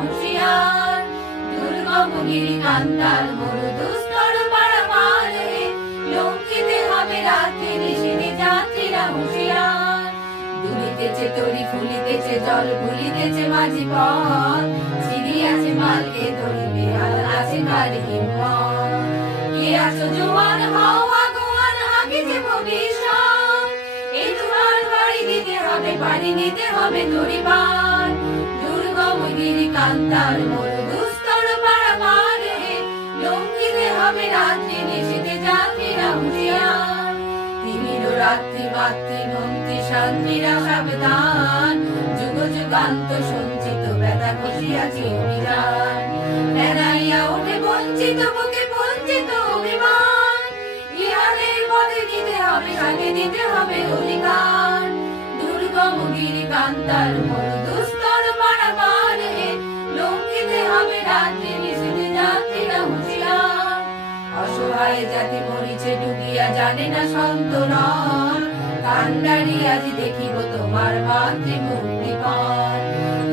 হুঁশিয়ার। দুর্গম গিরি কান্তার মরু দুস্তর পারাপার হে, লঙ্ঘিতে হবে রাত্রি নিশিতে যাত্রীরা হুঁশিয়ার। দুলিতেছে তরি ফুলিতেছে জল ভুলিতেছে মাঝি পথ, সিঁড়ি আছে মালকে ধরিবে আর আছে কার হিম্মত। কে আছো জোয়ান হও আগুয়ান হাকিছে ভবিষ্যৎ, এই তোমার বাড়ি দিতে হবে বাড়ি নিতে হবে তরিবার। দুর্গম গিরি কান্তার মরু দুস্তর পারাপার হে, লঙ্ঘিতে হবে রাত্রি নিশিতে যাত্রীরা হুঁশিয়ার। তিমির রাত্রি মাতৃ মন্ত্রী শান্তিরা সাবধান, যুগ যুগান্ত সঞ্চিত ব্যথা বসিয়াছে অভিযান। বেড়াইয়া ওঠে বঞ্চিত বুকে বঞ্চিত অভিমান, ইহাদের পথে দিতে হবে সাথে দিতে হবে অধিকার। দুর্গম গিরি কান্তার মরু দুস্তর পারাপার হে, লঙ্ঘিতে হবে রাত্রি নিশিতে যাত্রীরা হুঁশিয়ার। অসহায় জাতি মরিছে ডুবিয়া জানে না সন্তরণ, কান্ডারি আজ দেখিব তোমার মাতৃমূর্তিপণ।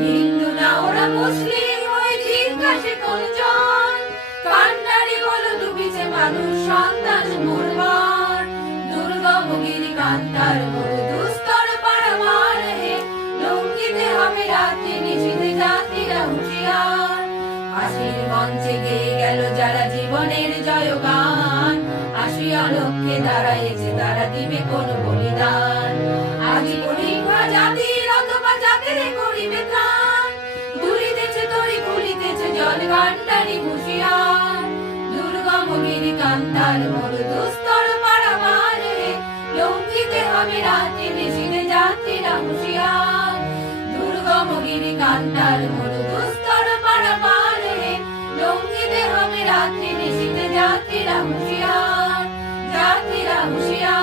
হিন্দু না ওরা মুসলিম হয়ে জিজ্ঞাসে কোনজন, কান্ডারি বলো ডুবিছে মানুষ সন্তান মুরবার। দুর্গম গিরি কান্তার মরু দুস্তর পারাপার হে, লঙ্ঘিতে হবে রাত্রি নিশিতে যাত্রীরা হুঁশিয়ার। হাসির মঞ্চে গেয়ে গেল যারা জীবনের জয়গান, আসিয়া লক্ষ্যে দাঁড়াইছে তারা দিবে কোন বলিদান। আজি পরীক্ষা জাতির অথবা জাতির করিবে ত্রাণ, দুলিতেছে তরি খুলিতেছে জল কান্ডারি হুঁশিয়ার। দুর্গম গিরি কান্তার মরু দুস্তর পারাপার হে, লঙ্ঘিতে হবে রাত্রি নিশিতে যাত্রীরা হুঁশিয়ার। দুর্গম গিরি কান্তার মরু দুস্তর পারাপার হে, লঙ্ঘিতে হবে রাত্রি নিশিতে যাত্রীরা হুঁশিয়ার, যাত্রীরা হুঁশিয়ার।